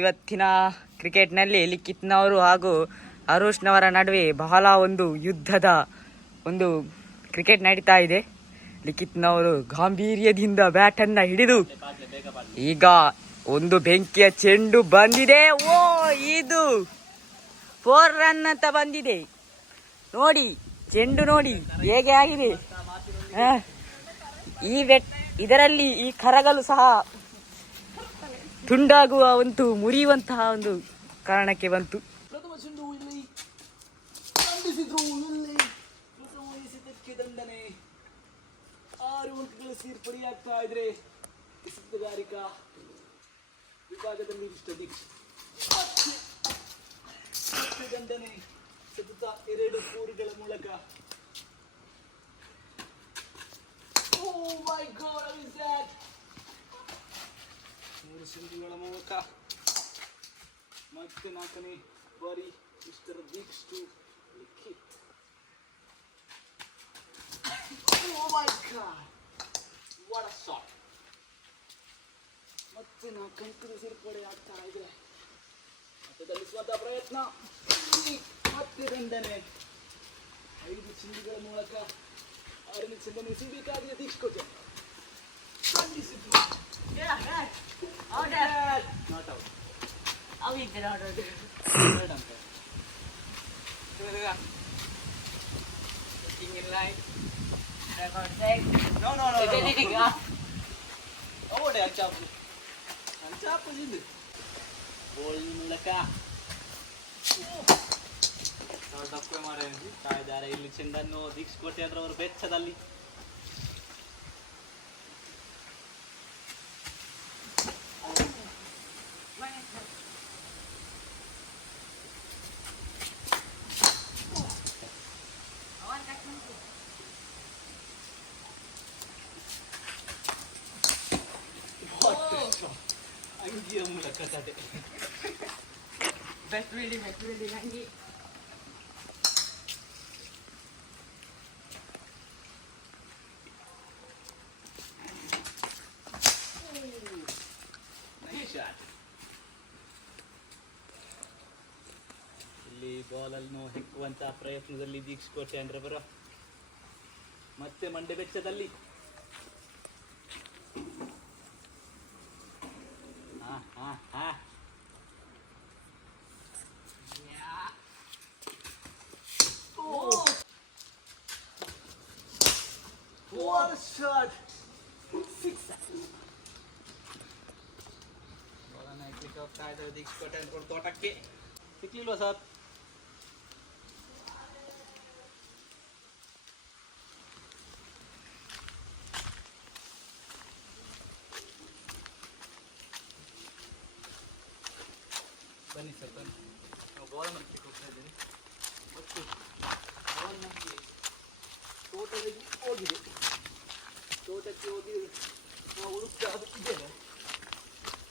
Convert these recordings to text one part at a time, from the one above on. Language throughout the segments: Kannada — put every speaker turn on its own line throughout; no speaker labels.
ಇವತ್ತಿನ ಕ್ರಿಕೆಟ್ನಲ್ಲಿ ಲಿಖಿತ್ನವರು ಹಾಗೂ ಅರುಷ್ನವರ ನಡುವೆ ಬಹಳ ಒಂದು ಯುದ್ಧದ ಒಂದು ಕ್ರಿಕೆಟ್ ನಡೀತಾ ಇದೆ. ಲಿಖಿತ್ನವರು ಗಾಂಭೀರ್ಯದಿಂದ ಬ್ಯಾಟನ್ನು ಹಿಡಿದು ಈಗ ಒಂದು ಬೆಂಕಿಯ ಚೆಂಡು ಬಂದಿದೆ. ಓ, ಇದು ಫೋರ್ ರನ್ ಅಂತ ಬಂದಿದೆ. ನೋಡಿ, ಚೆಂಡು ನೋಡಿ, ಹೇಗೆ ಆಗಿದೆ. ಈ ಬೆಟ್ ಇದರಲ್ಲಿ ಈ ಕರಗಲು ಸಹ ತುಂಡಾಗುವ ಒಂದು ಮುರಿಯುವಂತಹ ಒಂದು ಕಾರಣಕ್ಕೆ ಬಂತು.
ಪ್ರಥಮ ಚೆಂಡು ಇಲ್ಲಿ ಖಂಡಿಸಿದ್ರು, ಇಲ್ಲಿ ಪ್ರಥಮ ಎಸೆತಕ್ಕೆ ದಂಡನೆ. ಆರು ಅಂಕಗಳ ಸೇರ್ಪಡೆಯಾಗ್ತಾ ಇದ್ರೆ ಎಸೆತಗಾರಿಕಾ ವಿಭಾಗದಲ್ಲಿ ಇಷ್ಟ ದೀಕ್ಷೆ ಮತ್ತೆ ದಂಡನೆ. ಸತತ ಎರಡು ಫೋರ್ಗಳ ಮೂಲಕ. Oh my god is that ಮೂರು ಚೆಂಡುಗಳ ಮೂಲಕ ಮತ್ತೆ ನಾಲ್ಕನೇ ಬಾರಿ mister Deekshu Likhith oh my god what a shot ಮತ್ತೆ ನಾಲ್ಕು ಅಂಕದ ಸೇರ್ಪಡೆ ಆಗ್ತಾ ಇದೆ ಮತ್ತೆ ಗಳಿಸುವಂತ ಪ್ರಯತ್ನ ಇಲ್ಲಿ ಮತ್ತೆ ದಂಡನೆ ಐದು ಚಿಂದಿಗಳ ಮೂಲಕ ಆರನೇ ಚೆಂಡನ್ನು ಎಸೆಯಬೇಕಾಗಿದೆ ದೀಕ್ಷ ಕೋಚ ಖಂಡಿಸಿದ್ರು ನಾಟ್ ಔಟ್ ಎರಡು ಅಂಕ No, no, no, no. ಓಡೆ ಅಂಚಾಪು ಅಂಚಾಪು ಜಿಂದು ಬೋಲ್ ಮೂಲಕ ದಪ್ಪೆ ಮಾರ ಇದ್ದಾರೆ ಇಲ್ಲಿ ಚೆಂಡನ್ನು ದೀಕ್ಷ ಕೋಟೆ ಅಂದ್ರೆ ಅವರು ಬೆಚ್ಚದಲ್ಲಿ ಅಂಗಿಯ ಮೂಲಕ ತಡೆ Nice shot. ಇಲ್ಲಿ ಬಾಲನ್ನು ಹೆಕ್ಕುವಂತಹ ಪ್ರಯತ್ನದಲ್ಲಿ ದೀಕ್ಷ ಕೋಟೆ ಅಂದ್ರೆ ಬರೋ ಮತ್ತೆ ಮಂಡೆ ಬೆಚ್ಚದಲ್ಲಿ What a shot! Six. Ball on exit of Tyler Dix, cut and for Kotak. Quickly, what's up? ಬನ್ನಿ ಸರ್ ಬನ್ನಿ. ನಾವು ಹೋಗ್ತಾ ಇದ್ದೀವಿ ಮತ್ತು ತೋಟದಲ್ಲಿ ಹೋಗಿದೆ. ತೋಟಕ್ಕೆ ಹೋಗಿ ನಾವು ಹುಡುಕ್ತಾ ಇದ್ದೇವೆ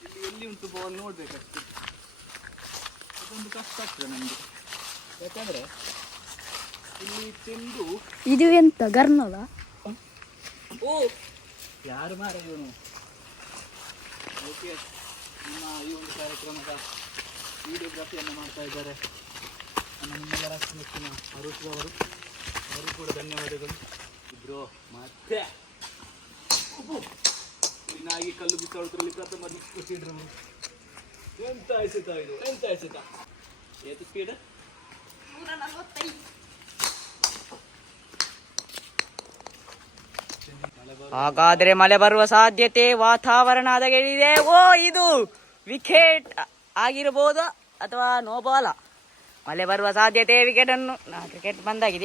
ಇಲ್ಲಿ ಎಲ್ಲಿ ಉಂಟು ಬಾಲ್ ನೋಡ್ಬೇಕಷ್ಟೇ ಅದೊಂದು ಕಷ್ಟ ಆಗ್ತದೆ ನಮಗೆ. ಯಾಕಂದ್ರೆ ಇಲ್ಲಿ ಚೆಂಡು
ಇದು ಎಂತ ಗರ್ನಲ
ಓ ಯಾರು ಮಾರ ಇವನು? ಓಕೆ ನಿಮ್ಮ ಈ ಒಂದು ಕಾರ್ಯಕ್ರಮದ ವಿಡಿಯೋಗ್ರಫಿಯನ್ನು ಮಾಡ್ತಾ ಇದ್ದಾರೆ. ನಮ್ಮೆಲ್ಲರ ನೆಚ್ಚಿನ ಅರುಷ್ ಅವರು. ಅವರು ಕೂಡ ಧನ್ಯವಾದಗಳು. ಇಬ್ರು ಮತ್ತೆ? ಇನ್ನಾಗಿ ಕಲ್ಲು ಬಿಸಾಡೋದ್ರಲ್ಲಿ ಪ್ರಥಮ ದಿಕ್ಕಿಸಿದ್ರು ಎಂತ ಎಸೆತ ಇದು? ಎಂತ ಎಸೆತ? ಏತು ಸ್ಪೀಡ್
ಹಾಗಾದ್ರೆ ಮಳೆ ಬರುವ ಸಾಧ್ಯತೆ ವಾತಾವರಣ ಹದಗೆಡಿದೆ ಓ ಇದು ವಿಕೆಟ್ ಆಗಿರಬಹುದು ಅಥವಾ ನೋ ಬಾಲ. ಮಳೆ ಬರುವ ಸಾಧ್ಯತೆ ವಿಕೆಟ್ ಅನ್ನು ಕ್ರಿಕೆಟ್ ಬಂದಾಗಿದೆ.